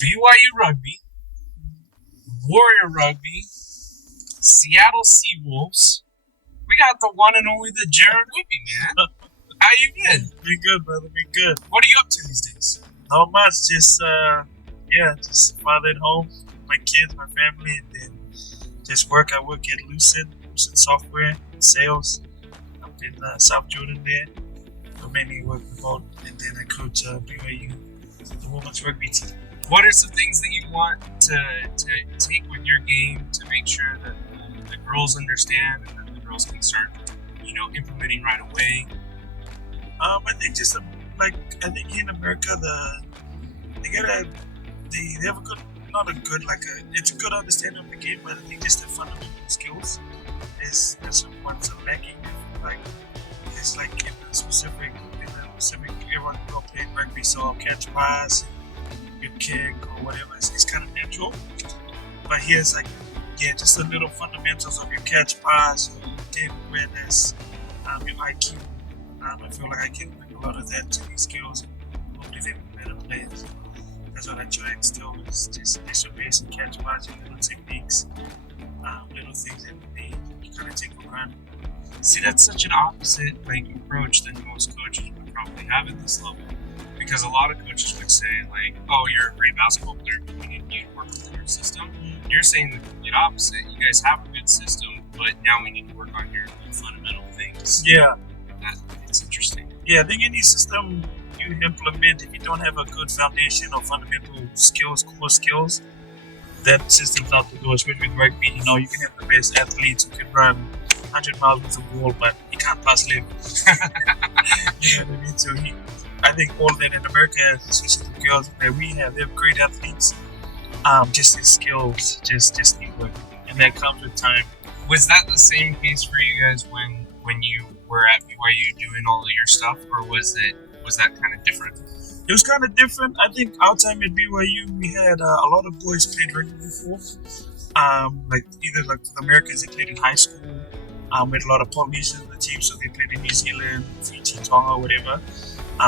BYU Rugby, Warrior Rugby, Seattle Seawolves. We got the one and only the Jared Whippy, man. How you been? Been good, brother. Been good. What are you up to these days? Not much. Just father at home, my kids, my family, and then just work. I work at Lucid Software, sales. Up in South Jordan there. I mainly work remote, and then I coach BYU, the women's rugby team. What are some things that you want to take with your game to make sure that the girls understand and that the girls can start, implementing right away? I think I think in America they have a good, it's a good understanding of the game, but I think just the fundamental skills is what's lacking. It's like in the Pacific, everyone grew up playing rugby, so catch pass, good kick or whatever, it's kind of natural. But here's just the little fundamentals of your catch pass, your game awareness, your IQ. I feel like I can bring a lot of that to these skills and hopefully they be better players. That's what I try and instill is just extra basic catch pass, little techniques, little things that you kind of take for granted. See, that's such an opposite approach than most coaches would probably have at this level. Because a lot of coaches would say, oh, you're a great basketball player, but we need you to work within your system. You're saying the complete opposite. You guys have a good system, but now we need to work on your fundamental things. Yeah. It's interesting. Yeah, I think any system you implement, if you don't have a good foundation or fundamental skills, core skills, that system's not to go, especially with rugby. You can have the best athletes who can run 100 miles with a ball, but he can't pass level. You know what I mean? So I think all that in America, especially the girls that we have, they have great athletes. Just their skills just need work, and that comes with time. Was that the same case for you guys when you were at BYU doing all of your stuff, or was that kind of different? It was kind of different. I think our time at BYU, we had a lot of boys played rugby before. Either the Americans, they played in high school. We had a lot of Polynesians on the team, so they played in New Zealand, Fiji, Tonga, whatever.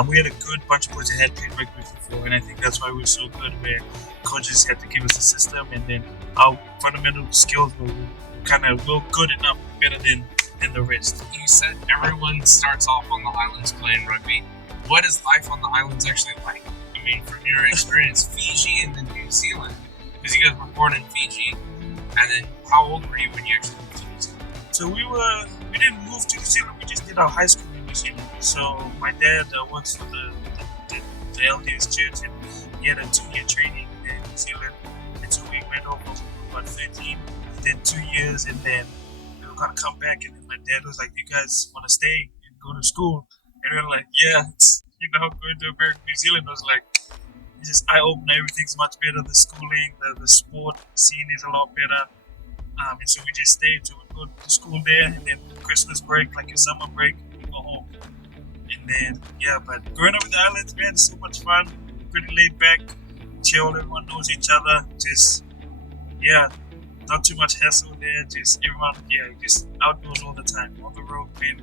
We had a good bunch of boys that had played rugby before, and I think that's why we were so good, where coaches had to give us a system, and then our fundamental skills were good enough, better than the rest. You said everyone starts off on the islands playing rugby. What is life on the islands actually like? I mean, from your experience, Fiji and then New Zealand, because you guys were born in Fiji, and then how old were you when you actually moved to New Zealand? So we didn't move to New Zealand, we just did our high school in New Zealand. So my dad works for the LDS church, and he had a 2-year training in New Zealand, and so we went over when we were about 13, did 2 years, and then we were going to come back, and then my dad was like, you guys want to stay and go to school? And we were like, yeah, going to America, New Zealand was like, it's just eye-opener, everything's much better, the schooling, the sport scene is a lot better. And so we just stayed, so we go to school there, and then Christmas break, like your summer break, we go home. And then, but growing up in the islands, man, so much fun, pretty laid back, chill, everyone knows each other, not too much hassle there, just everyone, just outdoors all the time, on the road, playing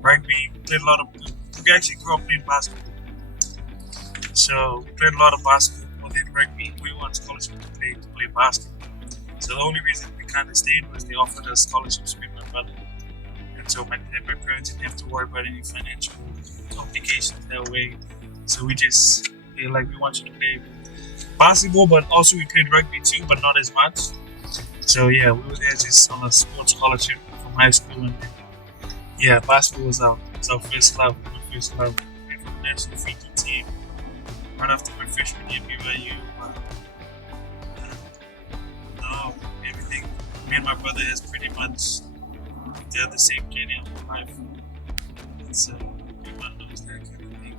rugby, we actually grew up playing basketball. So we played a lot of basketball, then rugby, we won scholarship to play basketball. So the only reason we kind of stayed was they offered us scholarships with my brother. And so my parents didn't have to worry about any financial complications that way. So they're like, we want you to play basketball, but also we played rugby too, but not as much. So we were there just on a sports scholarship from high school. And basketball was our first love. My first love. I played for the national Fiji team right after my freshman year at BYU. Everything, me and my brother has pretty much the same journey of life. So everyone knows that kind of thing.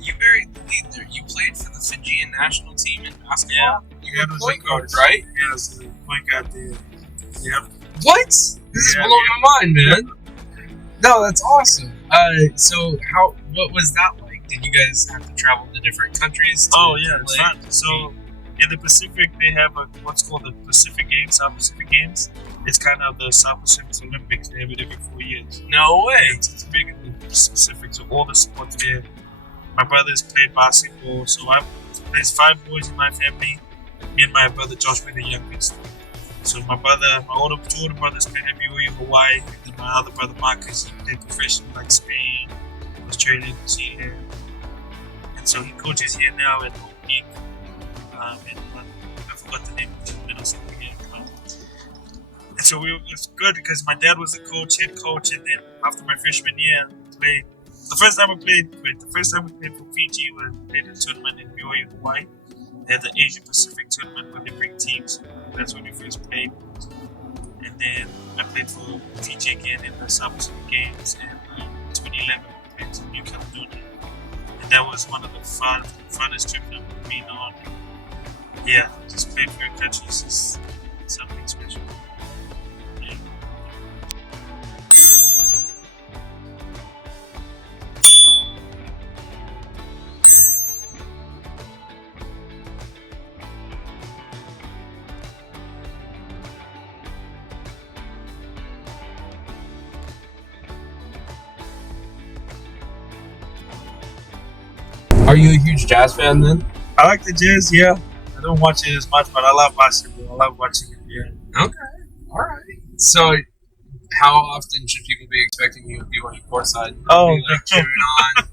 You buried the lead there. You played for the Fijian national team in basketball? Yeah. You were point guard, right? Yeah, I was the point guard there. Yep. What? This is blowing my mind, man. No, that's awesome. So what was that like? Did you guys have to travel to different countries? It's fun. So in the Pacific, they have what's called the Pacific Games, South Pacific Games. It's kind of the South Pacific Olympics. They have it every 4 years. No way. It's big in the Pacific, so all the sports there. My brother's played basketball, so I've there's 5 boys in my family. Me and my brother Josh were the youngest. So my two older brothers played at BYU Hawaii, and my other brother Marcus, he played professional like Spain, Australia, New Zealand, and so he coaches here now at Home Peak. And I forgot the name of the middle school again. And so it was good because my dad was the head coach, and then after my freshman year, the first time we played for Fiji, we played a tournament in BYU Hawaii. They had the Asia Pacific tournament where they bring teams. That's when we first played. And then I played for Fiji again in the subsequent games. And 2011, we played to New Caledonia. And that was one of the funnest trips I've been on. Yeah, just playing for your country is just something special. Yeah. Are you a huge Jazz fan then? I like the Jazz, yeah. I don't watch it as much, but I love basketball. I love watching it, yeah. Okay, all right. So, how often should people be expecting you to be on your courtside? Oh, be like cheering on,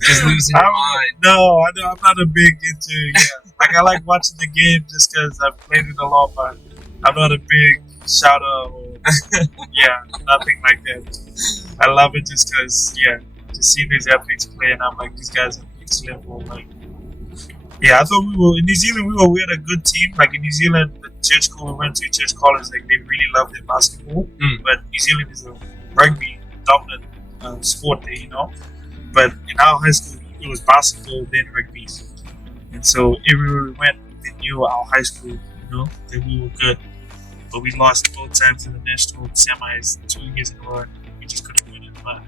just losing your mind. No, I'm not a big into, yeah. Like, I like watching the game just because I've played it a lot, but I'm not a big shouter or, yeah, nothing like that. I love it just because, yeah, just seeing these athletes play, and I'm like, these guys are next level. Like, yeah, I thought in New Zealand, we had a good team. Like in New Zealand, the church school we went to, church college, like they really love their basketball. But New Zealand is a rugby dominant sport there, you know. But in our high school, it was basketball, then rugby. And so everywhere we went, they knew our high school, you know, that we were good. But we lost both times in the national semis 2 years in a row. We just couldn't win it. But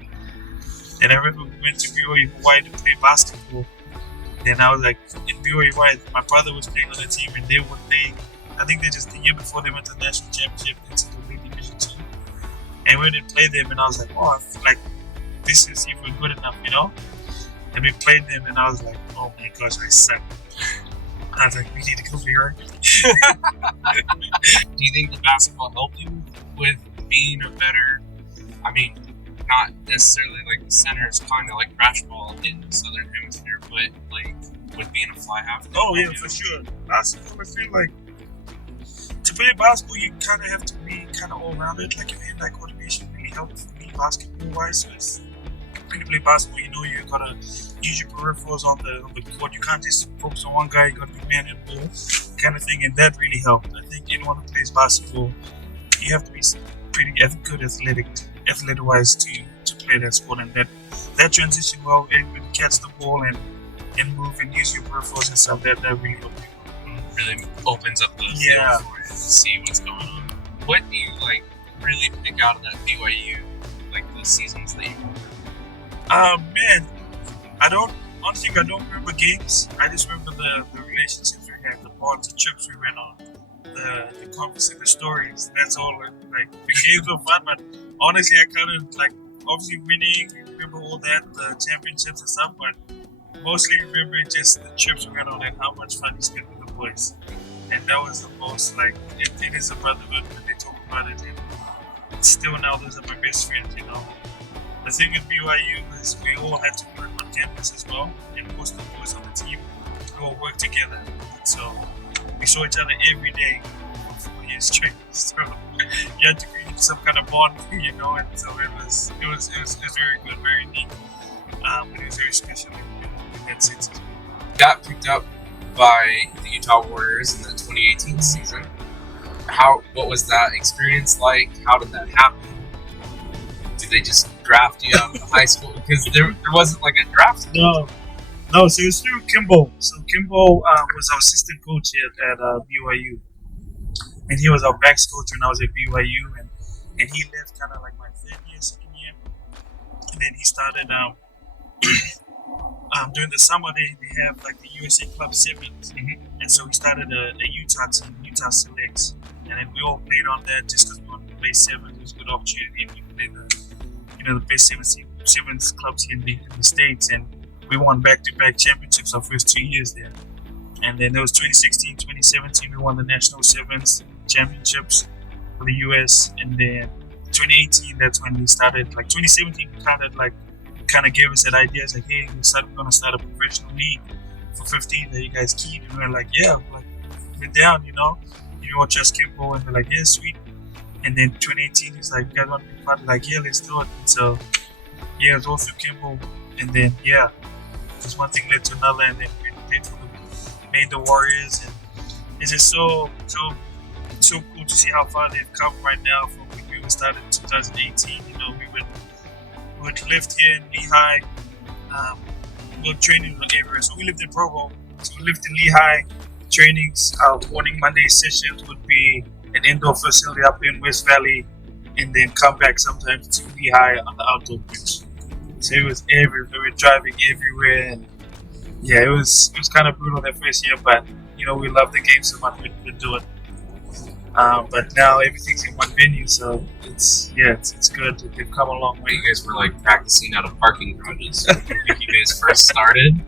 and I remember we went to BYU Hawaii to play basketball. Then I was like, in BYU Hawaii, my brother was playing on the team, and they were playing. I think they just the year before they went to the national championship into the League Division 2. And we didn't play them, and I was like, oh, I feel like this is even good enough, you know? And we played them, and I was like, oh my gosh, I suck. I was like, we need to go play rugby. Do you think the basketball helped you with being a better, I mean, not necessarily like the center is kind of like trash ball in the southern hemisphere, but like with being a fly half? Oh yeah, for sure. Basketball, I feel like to play basketball, you kind of have to be kind of all rounded. Like your hand-eye coordination really helps me basketball-wise. So it's, when you play basketball, you know you gotta use your peripherals on the court. You can't just focus on one guy. You gotta be man and ball kind of thing, and that really helped. I think anyone who plays basketball, you have to be pretty good athletic-wise to play that sport, and that transition well, able to catch the ball and move and use your peripherals and stuff. That really helped. Really opens up the yeah. field for you to see what's going on. What do you like really pick out of that BYU, like the seasons that you? Man, I don't remember games. I just remember the relationships we had, the bonds, the trips we went on, the conversations, the stories. That's all. Like the games were fun, but honestly, I kind of like obviously winning. Remember all that, the championships and stuff, but mostly remembering just the trips we went on and how much fun we spent with the boys. And that was the most like it is a brotherhood when they talk about it, and still now those are my best friends, you know. The thing with BYU is we all had to work on campus as well, and most of the boys on the team we all work together. So we saw each other every day for 4 years straight. So you had to create some kind of bond, you know. And so it was very good, very neat. It was very special in that sense. Got picked up by the Utah Warriors in the 2018 season. What was that experience like? How did that happen? Did they just draft you out of high school? Because there wasn't like a draft. No. So it was through Kimbo. So Kimbo was our assistant coach at BYU, and he was our backs coach when I was at BYU, and he left kind of like my second year, and then he started during the summer they have like the USA Club Sevens, and so we started a Utah team, Utah Selects, and then we all played on that just because we wanted to play sevens. It was a good opportunity. We played the best sevens clubs here in the States, and we won back-to-back championships our first 2 years there. And then it was 2016, 2017, we won the National Sevens Championships for the US. And then 2018, that's when we started. Like 2017, kind of gave us that idea. It's like, hey, we're going to start a professional league for 15 that you guys keep. And we were like, yeah, like, we're down, you know. You know, just Kimbo, and they're like, yeah, sweet. And then 2018, he's like, you guys want to be part? Like, yeah, let's do it. And so, yeah, it was all through Kimbo. And then, yeah, just one thing led to another, and then we made the Warriors. And it's just so cool to see how far they've come right now from when we started in 2018. You know, we would lift here in Lehigh. We were training everywhere. So we lived in Provo. So we lived in Lehigh. Trainings, our morning Monday sessions would be an indoor facility up in West Valley, and then come back sometimes to Lehigh on the outdoor pitch. So it was everywhere. We were driving everywhere, and yeah, it was kind of brutal that first year, but you know, we love the game so much we could do it. But now everything's in one venue, so it's good. They've come a long way. You guys were like practicing out of parking garages when you guys first started.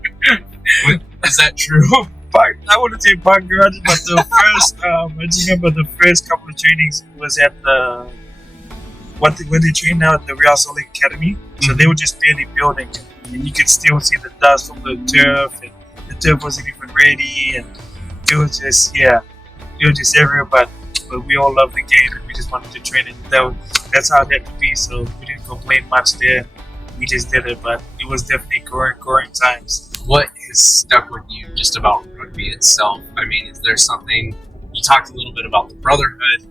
Is that true? I wouldn't say park garage, but the first, I remember the first couple of trainings was at when they train now at the Real Salt Lake Academy. So they were just barely building, and you could still see the dust from the turf, and the turf wasn't even ready, and it was just everywhere. But we all loved the game, and we just wanted to train it. That's how it had to be. So we didn't complain much there. We just did it, but it was definitely growing times. What has stuck with you just about rugby itself? I mean, is there something, you talked a little bit about the brotherhood.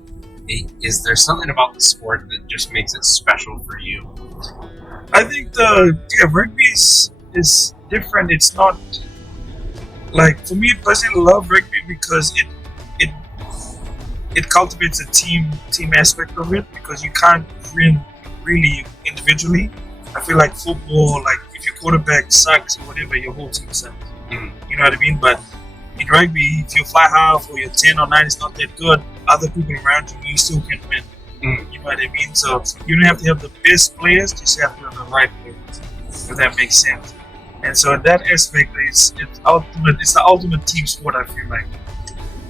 Is there something about the sport that just makes it special for you? I think rugby is different. It's not, like, for me personally, I love rugby because it cultivates a team aspect of it, because you can't win really individually. I feel like football, like, if your quarterback sucks or whatever, your whole team sucks. You know what I mean? But in rugby, if you fly half or you're 10 or 9, it's not that good. Other people around you still can win. You know what I mean? So you don't have to have the best players, just have to have the right players, if that makes sense. And so in that aspect, it's the ultimate team sport, I feel like,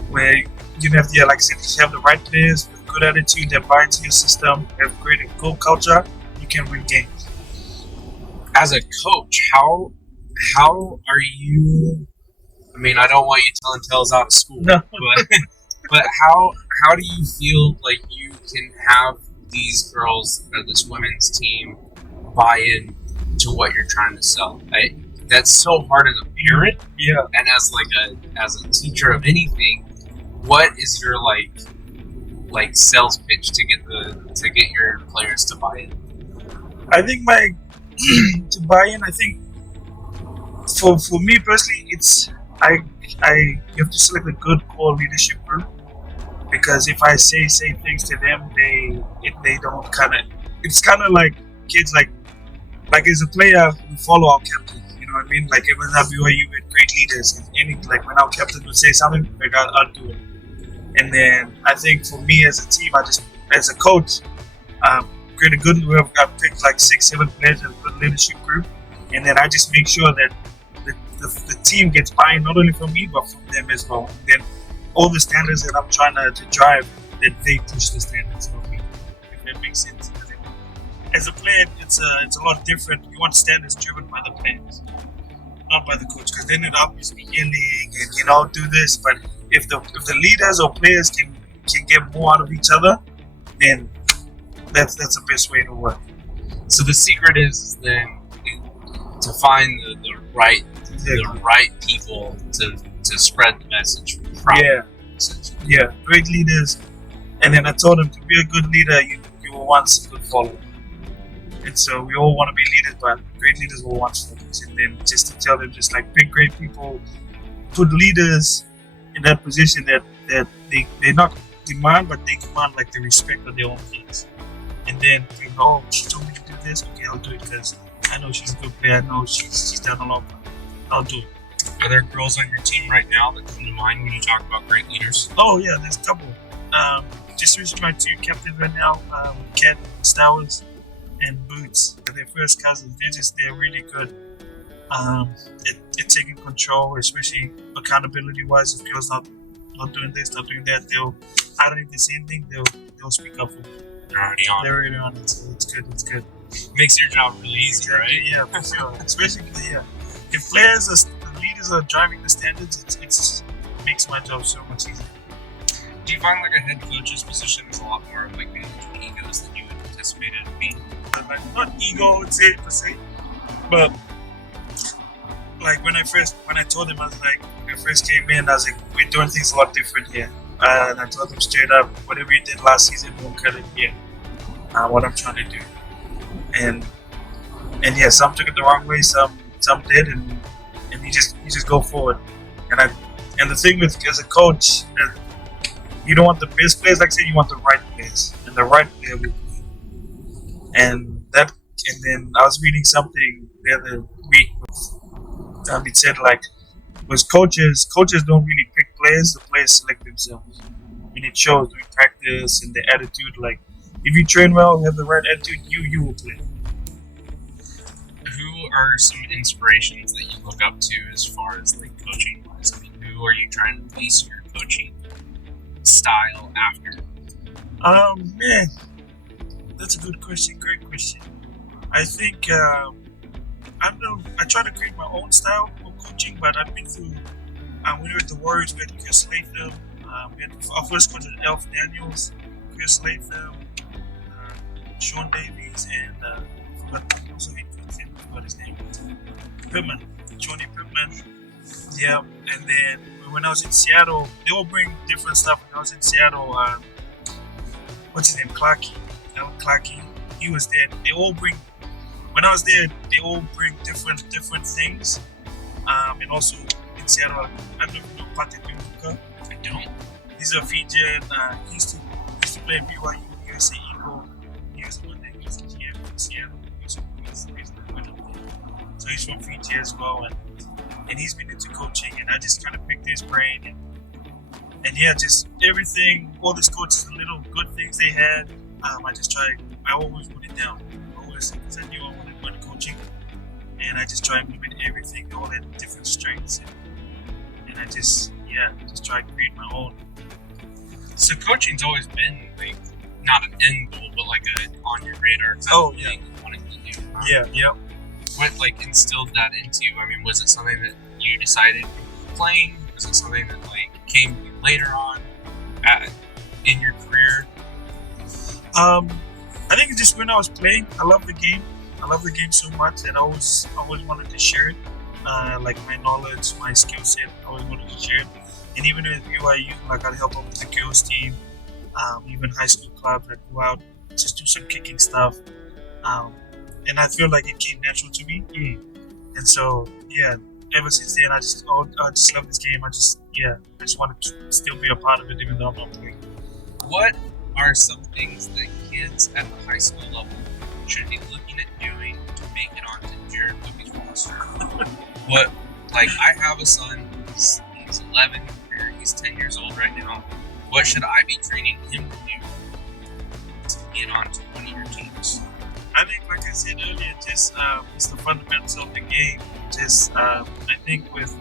where you have to, like I said, just have the right players with good attitude that buy into your system, have great goal culture, you can win games. As a coach, how are you? I mean, I don't want you telling tales out of school, no. but how do you feel like you can have these girls or this women's team buy in to what you're trying to sell? That's so hard as a parent, yeah, and as a teacher of anything. What is your like sales pitch to get your players to buy in? I think to buy in, I think for me personally, it's you have to select a good core leadership group, because if I say things to them, they don't it's kind of like kids, like as a player, we follow our captain. You know what I mean? Like even at BYU, we had great leaders, and like when our captain would say something, like I'll do it. And then I think for me as a team, as a coach, create a good. I've picked like 6-7 players in a good leadership group, and then I just make sure that the team gets buy-in not only from me but from them as well. And then all the standards that I'm trying to drive, that they push the standards for me. If that makes sense. As a player, it's a lot different. You want standards driven by the players, not by the coach, because then it obviously yelling and do this. But if the leaders or players can get more out of each other, then that's the best way to work. So the secret is then to find the right people to spread the message. Yeah, great leaders. And then I told them, to be a good leader, you will want a good follower. And so we all want to be leaders, but great leaders will want followers. And then just to tell them, just like pick great people, put leaders in that position that they not demand, but they command like the respect of their own teams. And then think, oh, she told me to do this, okay, I'll do it because I know she's a good player. I know she's done a lot. I'll do it. Are there girls on your team right now that come to mind when you talk about great leaders? Oh yeah, there's a couple. Just recently my 2 captains right now, Kat Stowers and Boots. They're first cousins. They're really good. It's taking control, especially accountability wise. If girls not doing this, not doing that, I don't need to say anything. They'll speak up for me. They're already on. They're already on it. So it's good. It's good. Makes your job really easy, right? Yeah, for sure. Especially if the leaders are driving the standards, it makes my job so much easier. Do you find like a head coach's position is a lot more of like managing egos than you anticipated it being? Like not ego, I would say per se, but like when I told him, I was like, when I first came in, I was like, we're doing things a lot different here. And I told him straight up, whatever you did last season won't cut it here. What I'm trying to do, and yeah, some took it the wrong way, some did, and you just go forward. And the thing with as a coach, you don't want the best players, like I said, you want the right players, and the right player will play. And then I was reading something the other week. It said like, was coaches don't really pick players, the players select themselves. And it shows during practice and the attitude. Like, if you train well, have the right attitude, you will play. Who are some inspirations that you look up to as far as like coaching wise? I mean, who are you trying to base your coaching style after? Man, that's a good question. Great question. I think I try to create my own style of coaching, but I've been through. When we were at the Warriors, we had Chris Latham. We had our first coach was Elf Daniels, Chris Latham, Sean Davies, and what his name? Pittman, Johnny Pittman. Yeah, and then when I was in Seattle, they all bring different stuff. When I was in Seattle, what's his name? Clarkey, Alan Clarkey. He was there. They all bring. When I was there, they all bring different things. And also in Seattle, I don't know Patrick Luka. I don't. He's a Fijian. He used to play BYU, USA Eagle. He was the one that was in GM in Seattle. So he's from Fiji as well, and he's been into coaching, and I just kind of picked his brain, and yeah, just everything, all these coaches, the little good things they had, I always put it down, because I knew I wanted to go into coaching, and I just try to implement everything, all their different strengths, and I just try to create my own. So coaching's always been like not an end goal, but like a on your radar kind of thing wanting to do. Yeah. What like instilled that into you? I mean, was it something that you decided playing? Was it something that like came to you later on in your career? I think it's just when I was playing. I love the game. I love the game so much that I always wanted to share it. Like my knowledge, my skill set, I always wanted to share it. And even with BYU, like I'd help out with the girls team, even high school clubs. I'd go out, just do some kicking stuff. And I feel like it came natural to me. And so, yeah, ever since then, I just love this game. I just want to still be a part of it, even though I'm not playing. What are some things that kids at the high school level should be looking at doing to make it onto Jared Whippy's roster? What, like, I have a son, he's 11, or he's 10 years old right now. What should I be training him to do to get onto one of your teams? I think, like I said earlier, just it's the fundamentals of the game. Just I think with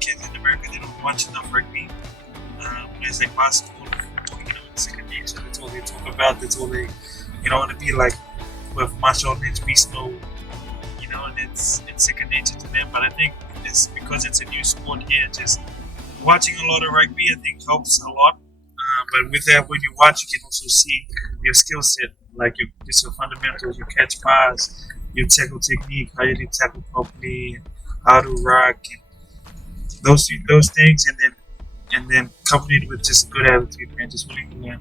kids in America, they don't watch enough rugby. It's like basketball, it's second nature. That's all they talk about. That's all they, want to be like with martial arts, beast mode. And it's second nature to them. But I think it's because it's a new sport here. Just watching a lot of rugby, I think helps a lot. But with that, when you watch, you can also see your skill set, like your fundamentals, your catch pass, your tackle technique, how you do tackle properly, how to rock, and those things, and then accompanied with just a good attitude, man, just willing to learn.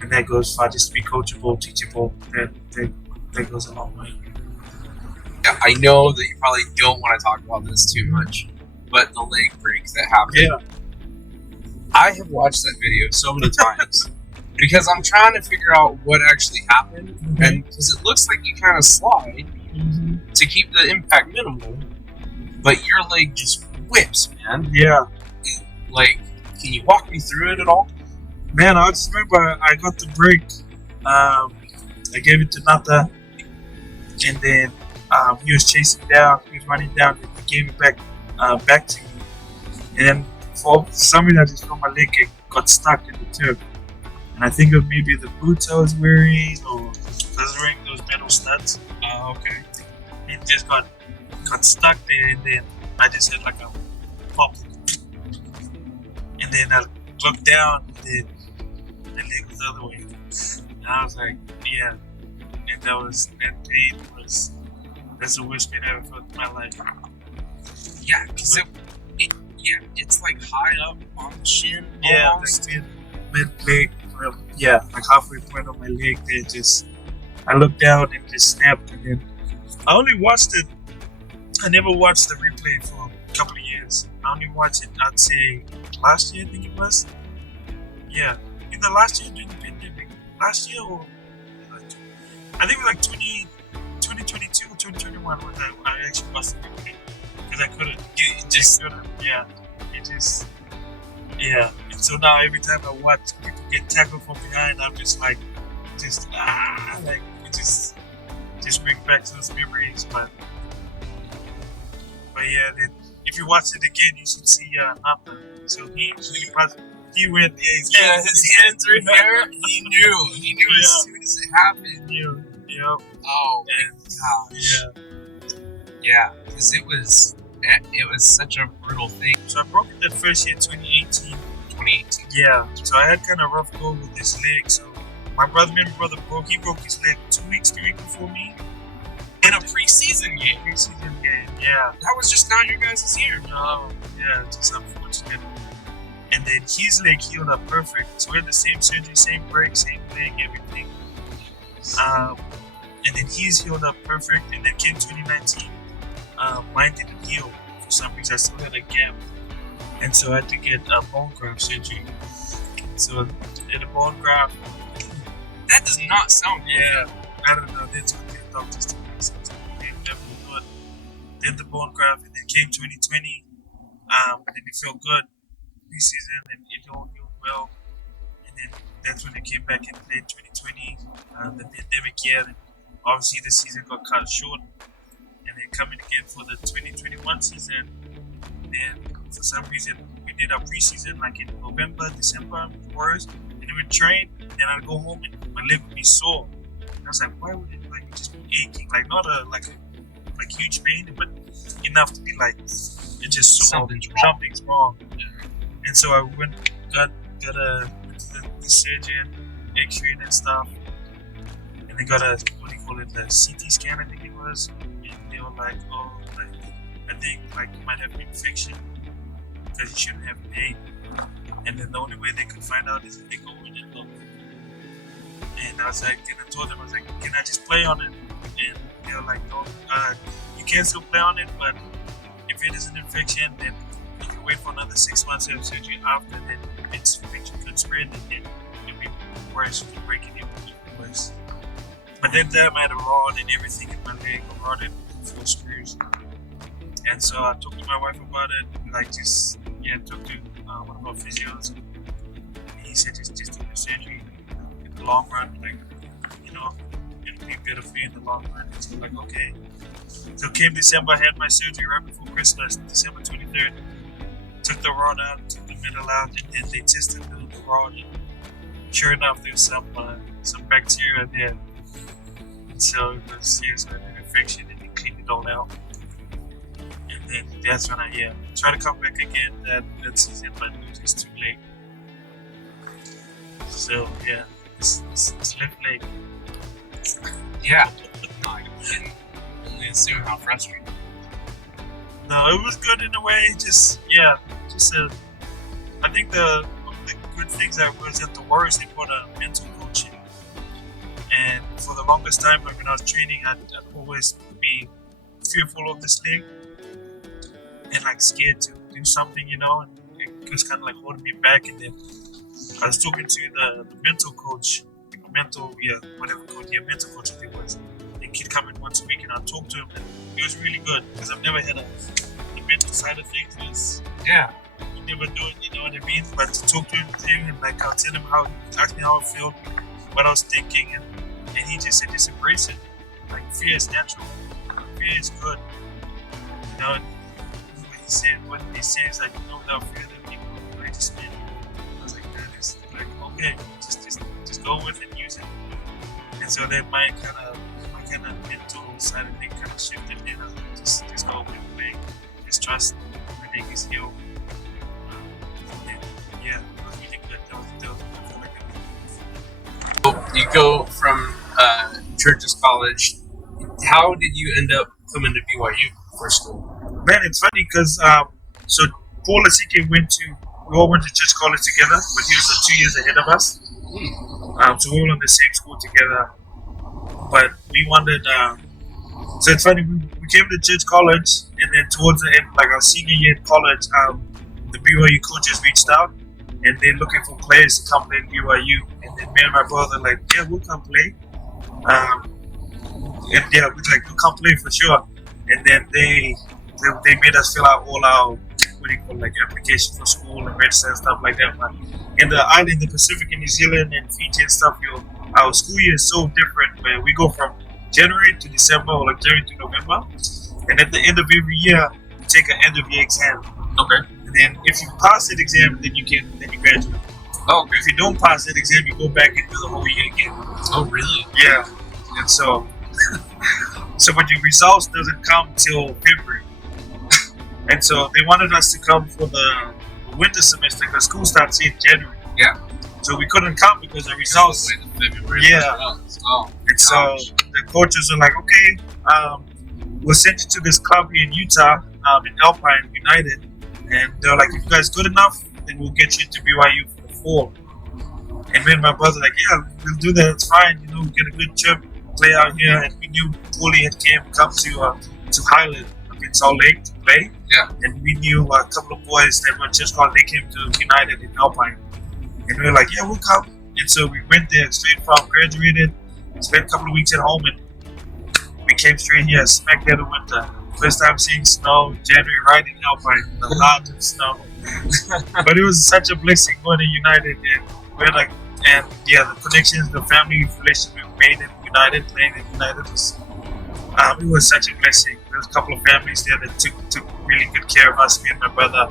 And that goes far, just to be coachable, teachable. That goes a long way. I know that you probably don't want to talk about this too much, but the leg break that happened. Yeah. I have watched that video so many times because I'm trying to figure out what actually happened, and because it looks like you kind of slide to keep the impact minimal, but your leg just whips, man. Yeah. Like, can you walk me through it at all? Man, I just remember I got the break. I gave it to Nata, and then he was chasing down, he was running down, and he gave it back to me. And then for some reason, I just felt my leg got stuck in the turf. And I think it was maybe the boots I was wearing, or I was wearing those metal studs. Okay. It just got stuck there, and then I just had like a pop. And then I looked down, and then the leg was the other way. And I was like, yeah. And that pain that's the worst pain I ever felt in my life. Yeah, because it's like high up on the shin. Yeah, almost. like mid leg. Yeah, like halfway point on my leg there. Just I looked down and just snapped, and then I only watched it. I never watched the replay for a couple of years. I only watched it, I'd say, last year, I think it was. Yeah, either last year during the pandemic. Last year, or I think it was like 2022 or 2021 when I actually watched the replay. Because I couldn't. It just couldn't. Yeah. It just. Yeah. And so now every time I watch people get tackled from behind, I'm just like, like, it just brings back those memories. But yeah, then if you watch it again, you should see Napa. So he went. Yeah, his hands are here. He knew as soon as it happened. Yeah. Oh my gosh. Yeah, because it was such a brutal thing. So I broke it that first year, 2018. 2018. Yeah. So I had kind of rough go with this leg. So my brother broke his leg 3 weeks before me. In a preseason game. Yeah. That was just not your guys' year. No, yeah, it's just unfortunate. And then his leg healed up perfect. So we had the same surgery, same break, same leg, everything. And then he's healed up perfect. And then came 2019. Mine didn't heal for some reason. I still had a gap. And so I had to get a bone graft surgery. So I did a bone graft. That does not sound good. Yeah, I don't know. That's what the doctors told me. So they definitely do it. Did the bone graft, and then came 2020. And then it felt good preseason, and it all healed well. And then that's when it came back and played 2020, the pandemic year. And obviously, the season got cut short. And then coming again for the 2021 season. And for some reason, we did our preseason like in November, December, Warriors. And then we'd train, and then I'd go home and my leg would be sore. And I was like, why would it like just be aching? Like not a huge pain, but enough to be like it just sore. Something's wrong. And so I went to the surgeon, X-ray and stuff, and they got a the CT scan, I think it was, and they were like, oh, like, I think like you might have an infection because you shouldn't have pain. And then the only way they could find out is if they go in and look. And I was like, and I told them, I was like, can I just play on it? And they were like, no, you can still play on it, but if it is an infection, then you can wait for another 6 months to have surgery after. Then it's infection could spread, and then it'll be worse. You can break it even worse. But that time I had a rod and everything in my leg, a rod and 4 screws. And so I talked to my wife about it, like talked to one of our physios, and he said just do the surgery in the long run, like, it'll be better for you in the long run. And so like, okay. So came December, I had my surgery right before Christmas, December 23rd. Took the rod out, took the metal out, and then they tested the rod, and sure enough there was some bacteria there. And so it was an infection, and they cleaned it all out. And then that's when I tried to come back again that season, but it was just too late. So it's left leg. Yeah. I can only assume how frustrating. No, it was good in a way. I think the good things that was at the Warriors, they put a mental coach in. And for the longest time, when I was training, I'd always be fearful of this leg and like scared to do something, and it was kind of like holding me back. And then I was talking to the mental coach, mental coach I think it was. And he'd come in once a week, and I'd talk to him, and it was really good because I've never had the mental side of things. You never do it, you know what I mean? But to talk to him and like I'll tell him ask me how I feel, what I was thinking, and he just said just embrace it. Like fear is natural. Fear is good. You know, when he says like without fear then people righteous men. I was like, that is like okay, just go with it, use it. And so then my kind of mental side of things kind of shifted in. I was like, just go with it, just trust everything is healed. Yeah, it was really good. That was I feel like You go from Church's College. How did you end up coming to BYU for school? man, it's funny because so Paul Asike we all went to church college together, but he was 2 years ahead of us. So we were in the same school together. But we wanted, so it's funny, we came to church college, and then towards the end, like our senior year in college, the BYU coaches reached out, and they're looking for players to come play in BYU. And then me and my brother like, yeah, we'll come play. And yeah, we'll come play for sure. And then they made us fill out all our like application for school and register and stuff like that. But in the island, in the Pacific, in New Zealand and Fiji and stuff, our school year is so different. Where we go from January to December, or like January to November, and at the end of every year, you take an end of year exam. Okay. And then if you pass that exam, then you graduate. Oh, okay. If you don't pass that exam, you go back and do the whole year again. Oh, really? Yeah. And so, but your results doesn't come till February. And so they wanted us to come for the winter semester because school starts in January. Yeah. So we couldn't come because the results. Yeah. Oh. And so the coaches are like, okay, we'll send you to this club here in Utah, in Alpine United. And they're like, if you guys good enough, then we'll get you to BYU for the fall. And me and my brother like, yeah, we'll do that. It's fine. You know, we get a good trip, play out here. And we knew Paulie had come to Highland up in Salt Lake to play. Yeah. And we knew a couple of boys that were just called. They came to United in Alpine. And we were like, yeah, we'll come. And so we went there straight from graduated, spent a couple of weeks at home, and we came straight here, smack dead of winter. First time seeing snow, January, right in Alpine, the heart of snow. But it was such a blessing going to United, and we're like, and yeah, the connections, the family relations we made in United, playing in United it was such a blessing. There was a couple of families there that took really good care of us, me and my brother.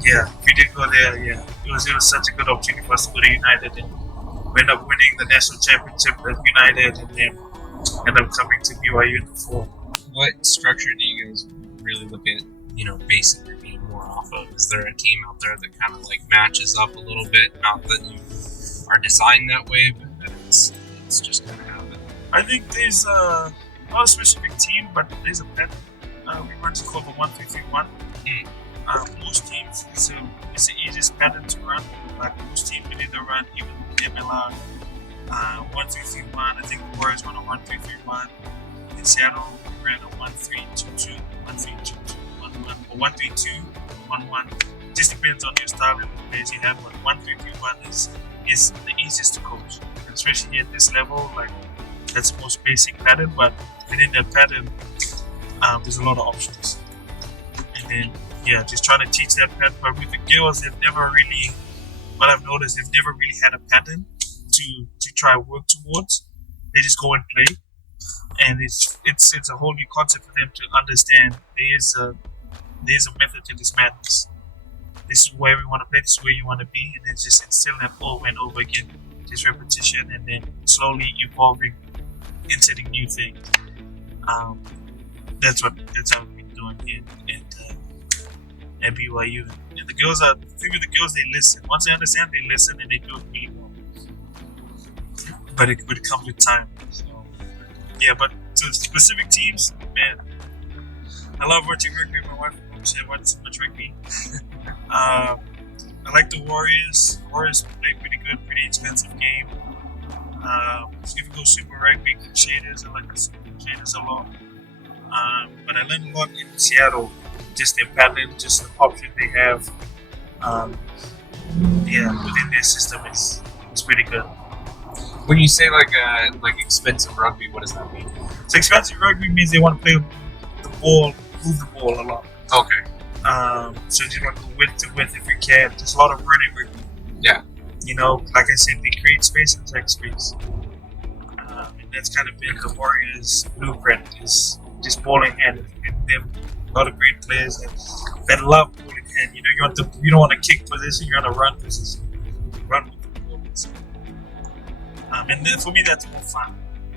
Yeah, we did go there. Yeah, it was such a good opportunity for us to go to United, and we ended up winning the national championship at United, and then ended up coming to BYU in the fall. What structure do you guys really look at, basing your game more off of? Is there a team out there that kind of like matches up a little bit? Not that you are designed that way, but that it's just going to happen. I think there's not a specific team, but there's a pattern. We run to call the 1-3-3-1. Most teams, it's the easiest pattern to run. Like most teams, we either run even MLR 1-3-3-1. I think the Warriors run a 1-3-3-1. In Seattle, we ran a 1-3-2-2, 1-3-2-2, 1-1, or 1-3-2-1-1. Just depends on your style and the players you have. But 1-3-3-1 is the easiest to coach, especially at this level. Like that's the most basic pattern, but within that pattern, there's a lot of options. And then just trying to teach that pattern. But with the girls, they've never really, what I've noticed, they've never really had a pattern to try to work towards. They just go and play, and it's a whole new concept for them to understand. There's a method to this madness. This is where we want to play. This is where you want to be, and it's just instilling that over and over again. Just repetition, and then slowly evolving, inserting new things. That's how we've been doing here at BYU. And the girls they listen. Once they understand, they listen, and they do it really well. But it comes with time. So, yeah, but to specific teams, man, I love watching rugby. My wife watches so much rugby. I like the Warriors. The Warriors play pretty good, pretty expensive game. If you go Super Rugby, Crusaders, I like the Super Crusaders a lot. But I learned a lot in Seattle, just their pattern, just the option they have. Within their system is pretty good. When you say like expensive rugby, what does that mean? So expensive rugby means they want to play the ball, move the ball a lot. Okay. So just want to go width to width if you can. There's a lot of running rugby. Yeah. Like I said, they create space and take space. And and that's kind of been the Warriors' blueprint, is just ball in hand. And they've a lot of great players that love ball in hand. You know, you don't want to kick position, you want to run position. Run with the ball. So, and then for me, that's more fun.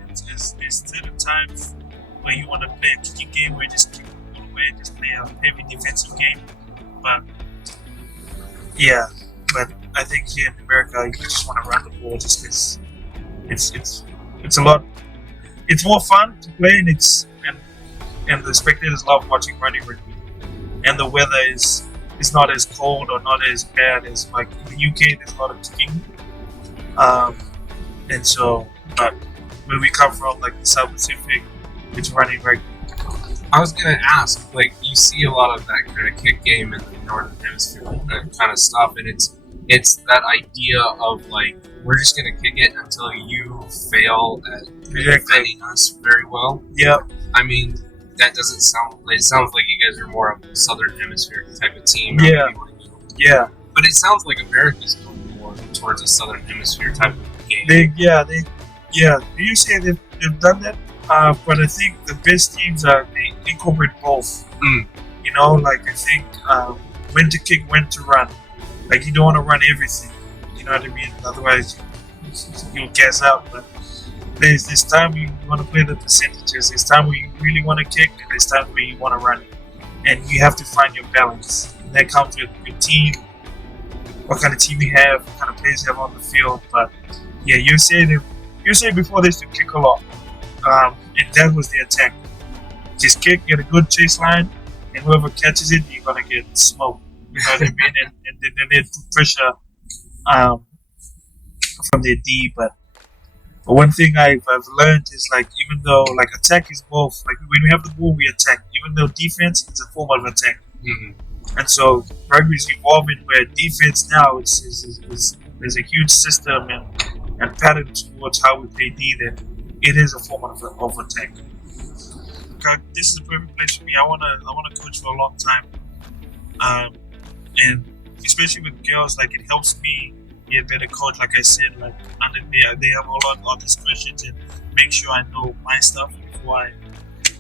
There's certain times where you want to play a kicking game where you just kick the ball away, just play a heavy defensive game. But yeah, but I think here in America, you just want to run the ball just because it's a lot. It's more fun to play, and the spectators love watching running rugby. And the weather is not as cold or not as bad as like in the UK. There's a lot of kicking, and so but where we come from, like the South Pacific, it's running rugby. I was gonna ask, like, you see a lot of that kind of kick game in the Northern Hemisphere, that kind of stuff, and it's that idea of like, we're just gonna kick it until you fail at defending us very well. Yeah. I mean, that doesn't sound. It sounds like you guys are more of a Southern Hemisphere type of team. Yeah. Yeah. But it sounds like America's going more towards a Southern Hemisphere type of game. They you say they've done that? But I think the best teams they incorporate both. You know, like I think when to kick, when to run. Like you don't want to run everything. You know what I mean? Otherwise, you'll gas out. But there's this time you want to play the percentages. There's time where you really want to kick, and there's time where you want to run. And you have to find your balance. And that comes with your team, what kind of team you have, what kind of players you have on the field. But yeah, you say before they used to kick a lot. And that was the attack. Just kick, get a good chase line, and whoever catches it, you're gonna get smoked. You know what I mean? And then they put pressure from their D. But one thing I've learned is like, even though like attack is both, like when we have the ball we attack, even though defense is a form of attack. And so rugby is evolving where defense now is there's a huge system and pattern towards how we play D that it is a form of attack. Okay, this is a perfect place for me. I wanna coach for a long time, and especially with girls, like it helps me be a better coach. Like I said, like under they have a lot of these questions and make sure I know my stuff before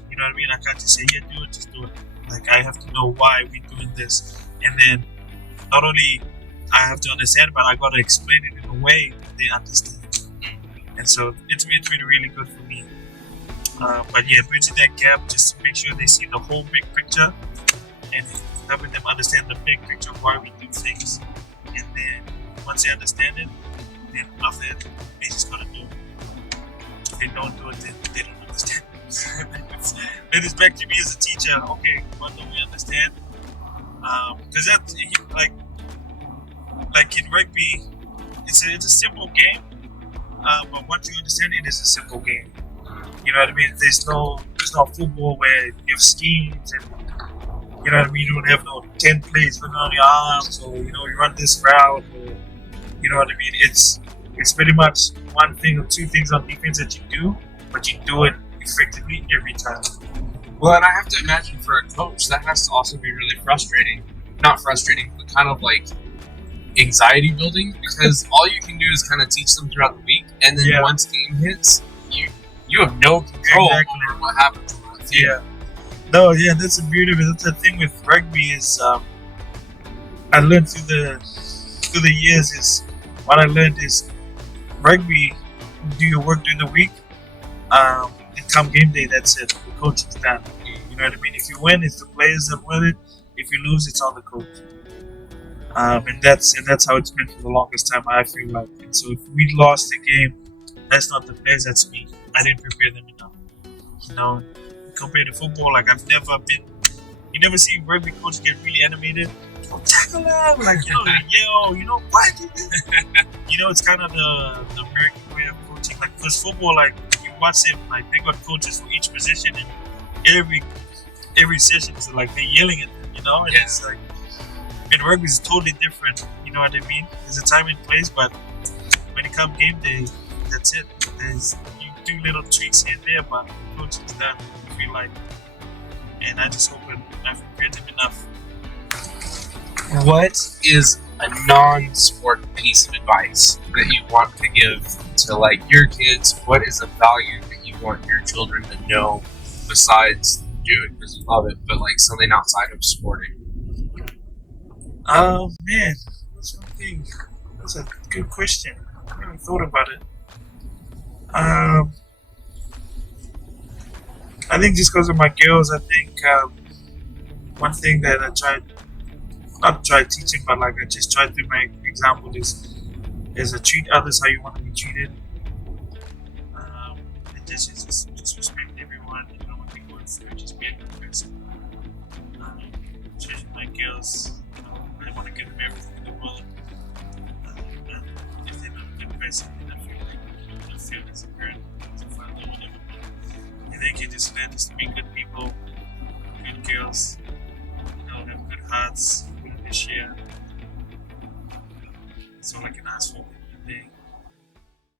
you know what I mean. I can't just say yeah, do it, just do it. Like I have to know why we're doing this, and then not only I have to understand, but I gotta explain it in a way that they understand. And so it's been really good for me. But yeah, bridging that gap just to make sure they see the whole big picture and helping them understand the big picture of why we do things. And then once they understand it, then after that, they just gotta do it. If they don't do it, then they don't understand. Then it's back to me as a teacher. Okay, what don't we understand? Because that's like in rugby, it's a simple game. But once you understand it, it's a simple game. You know what I mean? There's no football where you have schemes and you know what I mean. You don't have no 10 plays running on your arms, or you know you run this route, or you know what I mean. It's pretty much one thing or two things on defense that you do, but you do it effectively every time. Well, and I have to imagine for a coach that has to also be really frustrating. Not frustrating, but kind of like anxiety building, because all you can do is kind of teach them throughout the week, and then once game hits, you have no control over what happens on the field. That's the beauty of it. That's the thing with rugby is I learned through the years is what I learned is rugby, do your work during the week, and come game day, that's it. The coach is done. You know what I mean? If you win, it's the players that win it. If you lose, it's on the coach. And that's how it's been for the longest time, I feel like. And so if we lost the game, that's not the players, that's me. I didn't prepare them enough. You know, compared to football, like you never see rugby coaches get really animated. Oh, tackle him! Like, you know, they yell, you know, why do this? You know, it's kind of the American way of coaching. Like, because football, like, you watch them, like, they got coaches for each position, and every session is like they're yelling at them, you know? And it's like, and rugby is totally different, you know what I mean? There's a time and place, but when it comes game day, that's it. You do little tweaks here and there, but the coach is done, I feel like. And I just hope I've prepared them enough. What is a non-sport piece of advice that you want to give to like your kids? What is a value want your children to know besides do it because you love it, but like something outside of sporting? Man, that's one thing. That's a good question. I never thought about it. I think just because of my girls, I think one thing that I tried, not try teaching, but like I just try to make example is to treat others how you want to be treated. And just respect everyone. You know, when we go through, just be a good person. Especially my girls, you know, I want to give them everything in the world. But if they're not a good person, then I feel as a parent, as a father, whatever. I think you just learn just to be good people, good girls, you know, have good hearts, willing to share. That's all I can ask for.